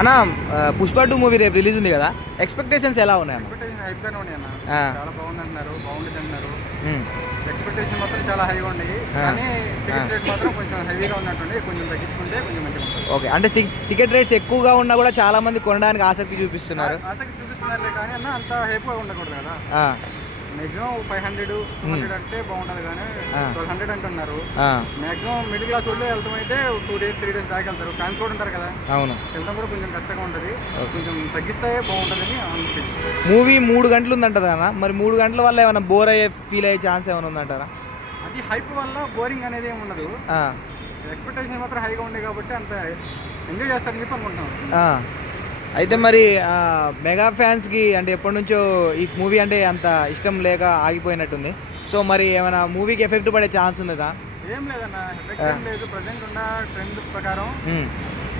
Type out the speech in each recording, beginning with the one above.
అన్న పుష్ప 2 మూవీ రేపు రిలీజ్ ఉంది కదా, ఎక్స్పెక్టేషన్స్ ఎలా ఉన్నాయి అన్న? ఎక్స్పెక్టేషన్ హైప్గానే ఉన్నాయి అన్న. ఆ. చాలా బాగుంది అంటున్నారు, బాగుంటుంది అంటున్నారు. ఉమ్. ఎక్స్పెక్టేషన్ మాత్రం చాలా హైగా ఉన్నాయి, ఆ. కానీ టికెట్ రేట్ మాత్రం కొంచెం హెవీగా ఉన్నట్టుండి. కొంచెం తగ్గించుకుంటే కొంచెం మంచిగా ఉంటుంది. ఓకే, అంటే టికెట్ రేట్స్ ఎక్కువగా ఉన్నా కూడా చాలా మంది కొనడానికి ఆసక్తి చూపిస్తున్నారు. ఆసక్తి చూపిస్తున్నారులే కానీ అన్న అంత హైప్గా ఉండకూడదు కదా. ఆ, మాక్సిమం 500, 200 అంటే బాగుంటుంది కానీ ఆ. 1200 అంటున్నారు. ఆ, మాక్సిమం మిడిల్ క్లాస్ వాళ్ళు వెళ్తాం అయితే 2 days 3 days దాకా వెళ్తారు. ఫ్యాన్స్ కూడా ఉంటారు కదా, అవును. వెళ్తాం కూడా కొంచెం కష్టంగా ఉంటుంది. కొంచెం తగ్గిస్తే బాగుంటుందని అనిపించింది. మూవీ 3 గంటలు ఉందంటదా అన్న? మరి 3 గంటల వల్ల ఏమైనా బోర్ అయ్యే ఫీల్ అయ్యే ఛాన్స్ ఏమైనా ఉందంటారా? అది హైప్ వల్ల బోరింగ్ అనేది ఏమి ఉండదు. ఆ, ఎక్స్పెక్టేషన్ మాత్రం హైగా ఉండే కాబట్టి అంత ఎంజాయ్ చేస్తారని చెప్పి అనుకుంటున్నాం. ఆ. అయితే మరి మెగా ఫ్యాన్స్కి అంటే ఎప్పటి నుంచో ఈ మూవీ అంటే అంత ఇష్టం లేక ఆగిపోయినట్టుంది. సో మరి ఏమైనా మూవీకి ఎఫెక్ట్ పడే ఛాన్స్ ఉందా? ఏం లేదన్న, ఎఫెక్ట్ ఏం లేదు. ప్రజెంట్ ఉన్న ట్రెండ్ ప్రకారం ఉమ్.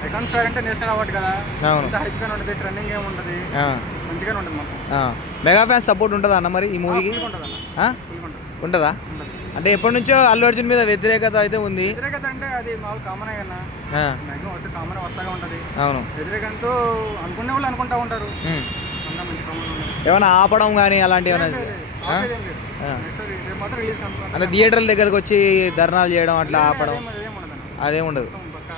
ఐకాన్ స్టార్ అంటే నేషనల్ అవార్డు కదా, అవును. అంత హైప్గానే ఉంటుంది. ట్రెండింగ్ ఏమి ఉంటుంది, ఆ, మంచిగానే ఉంటుంది మొత్తం. ఆ. మెగా ఫ్యాన్స్ సపోర్ట్ ఉంటుందా అన్న మరి ఈ మూవీకి? ఫుల్గా ఉంటుంది అన్న, ఆ? ఫుల్గా ఉంటుంది. ఉంటుందా? ఉండదు. అంటే ఎప్పటి నుంచో అల్లు అర్జున్ మీద వ్యతిరేకత అయితే ఉంది. వ్యతిరేకత అంటే అది మామూలు కామన్ అయ్యన్న, ఆ, మ్యాక్సిమం వస్తే కామన్ వస్తాగా ఉంటుంది. అవును. వ్యతిరేకంతో అనుకునే వాళ్ళు అనుకుంటా ఉంటారు. ఉమ్. అంతా మంచి కామన్ ఉంటుంది. ఏమైనా ఆపడం కానీ అలాంటివి ఏమైనా? ఆపేదేం లేదు. ఆ. నెక్స్ట్ రేపు మాత్రం రిలీజ్ కన్ఫర్మ్. అంటే థియేటర్ల దగ్గరకు వచ్చి ధర్నాలు చేయడం అట్లా ఆపడం అదేం ఉండదు అన్న, అదేం ఉండదు. మొత్తం పక్కా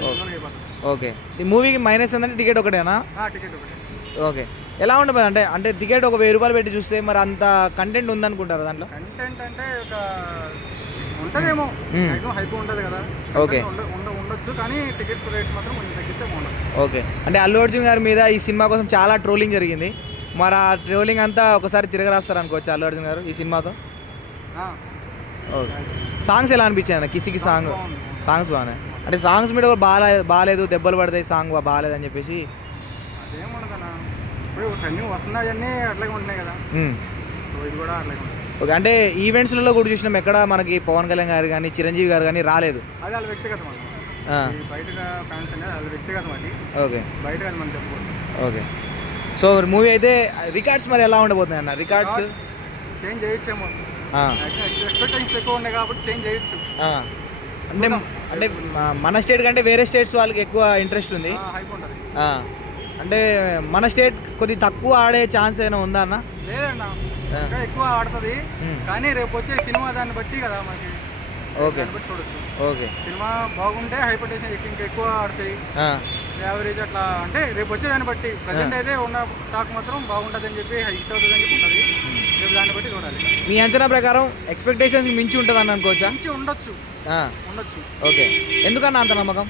original అయిపోతుంది. ఓకే, ఈ మూవీకి మైనస్ ఏంటంటే టికెట్ ఒకటేనా? టికెట్ ఒకటి. ఓకే, ఎలా ఉంటుంది అంటే అంటే టికెట్ ఒక 1000 రూపాయలు పెట్టి చూస్తే మరి అంత కంటెంట్ ఉందనుకుంటారు దాంట్లో? కంటెంట్ అంటే ఒక ఉంటుందేమో, మ్యాక్సిమం హైప్ ఉంటుంది కదా. ఓకే. ఉండొచ్చు కానీ టికెట్స్ రేట్ మాత్రం కొంచెం తగ్గిస్తే బాగుంటుంది. ఓకే, అంటే అల్లు అర్జున్ గారి మీద ఈ సినిమా కోసం చాలా ట్రోలింగ్ జరిగింది. మరి ఆ ట్రోలింగ్ అంతా ఒకసారి తిరగరాస్తారు అనుకోవచ్చు అల్లు అర్జున్ గారు ఈ సినిమాతో? ఓకే, సాంగ్స్ ఎలా అనిపించాయి అన్న? కిసికి సాంగ్, సాంగ్స్ బాగున్నాయి. అంటే సాంగ్స్ మీద కూడా బాగాలేదు, దెబ్బలు పడతాయి, సాంగ్ బాగాలేదు అని చెప్పేసి. అదేముండదన్న, ఇప్పుడు ట్రెండింగ్ వస్తున్నాయన్నీ అట్లాగే ఉంటున్నాయి కదా, సో ఇది కూడా అట్లాగే ఉంటుంది. ఓకే, అంటే ఈవెంట్స్లలో కూడా చూసినాం ఎక్కడ మనకి పవన్ కళ్యాణ్ గారు కానీ చిరంజీవి గారు కానీ రాలేదు. అది వాళ్ళ వ్యక్తిగతం అన్న, ఆ, బయట ఫ్యాన్స్ అనేది వాళ్ళ వ్యక్తిగతం. అది ఓకే. బయట అది మనం చెప్పుకోవచ్చు. ఓకే, సో మూవీ అయితే రికార్డ్స్ మరి ఎలా ఉండబోతున్నాయి అన్న? రికార్డ్స్ చేంజ్ చేయొచ్చేమో, ఎక్స్పెక్టేషన్స్ ఎక్కువ ఉన్నాయి కాబట్టి చేంజ్ చేయొచ్చు. అంటే అంటే మన స్టేట్ కంటే వేరే స్టేట్స్ వాళ్ళకి ఎక్కువ ఇంట్రెస్ట్ ఉంది. హైప్ ఉంటుంది. ఆ, అంటే మన స్టేట్ కొద్ది తక్కువ ఆడే ఛాన్స్ ఏమైనా ఉందా అన్న? లేదన్నా, ఇంకా ఎక్కువ ఆడుతుంది. కానీ రేపు వచ్చే సినిమా దాన్ని బట్టి కదా మనకి. ఓకే, దాన్ని బట్టి చూడొచ్చు. ఓకే. సినిమా బాగుంటే హైపర్టేషన్ ఇంకా ఎక్కువ ఆడుతాయి. యావరేజ్ అట్లా అంటే రేపు వచ్చే దాన్ని బట్టి. ప్రజెంట్ అయితే ఉన్న టాక్ మాత్రం బాగుంటుంది అని చెప్పి, హిట్ అవుతుంది అని చెప్పి ఉంటుంది. రేపు దాన్ని బట్టి చూడాలి. మీ అంచనా ప్రకారం ఎక్స్పెక్టేషన్స్ మించి ఉంటుంది అని అనుకోవచ్చా? మంచి ఉండొచ్చు. ఉండొచ్చు. ఓకే, ఎందుకన్నా అంత నమ్మకం?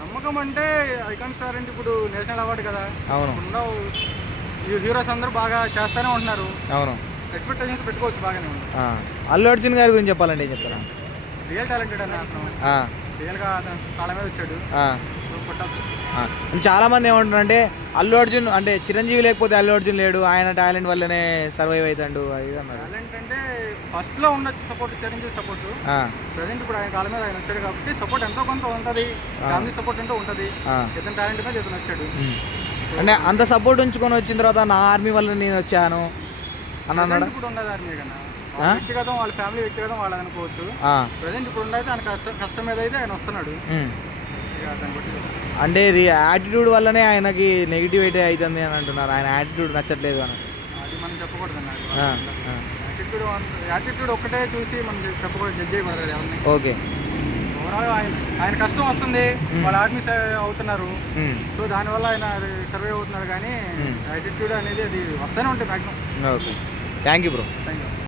నమ్మకం అంటే ఐకాన్ స్టార్ అంటే ఇప్పుడు నేషనల్ అవార్డు కదా. అవును. ఉన్న ఈ హీరోస్ అందరూ బాగా చేస్తూనే ఉంటున్నారు. అవును. ఎక్స్పెక్టేషన్స్ పెట్టుకోవచ్చు, బాగానే ఉంది. అల్లు అర్జున్ గారి గురించి చెప్పాలంటే ఏం చెప్తారా? రియల్ టాలెంటెడ్ అన్న అతను. రియల్గా కాళ్ళ మీద వచ్చాడు, కొట్టచ్చు. చాలా మంది ఏమంటున్నారంటే అల్లు అర్జున్ అంటే చిరంజీవి లేకపోతే అల్లు అర్జున్ లేడు, ఆయన టాలెంట్ వల్లనే సర్వైవ్ అవుతాడు అది అన్నారు. టాలెంట్ అంటే ఫస్ట్లో ఉండొచ్చు సపోర్ట్, చిరంజీవి సపోర్ట్. ప్రజెంట్ ఇప్పుడు ఆయన కాళ్ళ మీద ఆయన వచ్చాడు కాబట్టి సపోర్ట్ ఎంతో కొంత ఉంటుంది. ఫ్యామిలీ సపోర్ట్ ఎంతో ఉంటుంది. ఇతని టాలెంట్ మీద ఇతను వచ్చాడు. అంటే అంత సపోర్ట్ ఉంచుకొని వచ్చిన తర్వాత నా ఆర్మీ వల్ల నేను వచ్చాను అని అన్నాడు. ఇప్పుడు ఉండదు ఆర్మీ కన్నా, వ్యక్తిగతం వాళ్ళ ఫ్యామిలీ వ్యక్తిగతం వాళ్ళని అనుకోవచ్చు. ప్రజెంట్ ఇప్పుడు ఉండైతే ఆయన కష్టం మీద అయితే ఆయన వస్తున్నాడు. అంటే యాటిట్యూడ్ వల్లనే ఆయనకి నెగిటివిటీ అవుతుంది అని అంటున్నారు, ఆయన యాటిట్యూడ్ నచ్చట్లేదు అని. అది మనం చెప్పకూడదు అన్నది. యాటిట్యూడ్ ఒక్కటే చూసి మనం చెప్పకూడదు, జడ్జ్ చేయకూడదు ఎవరిని. ఓకే, ఓవరాల్ ఆయన కష్టం వస్తుంది, వాళ్ళ ఆర్మీ అవుతున్నారు. సో దానివల్ల ఆయన సర్వే అవుతున్నారు. కానీ యాటిట్యూడ్ అనేది అది వస్తూనే ఉంటుంది maximum. Okay, thank you bro. Thank you.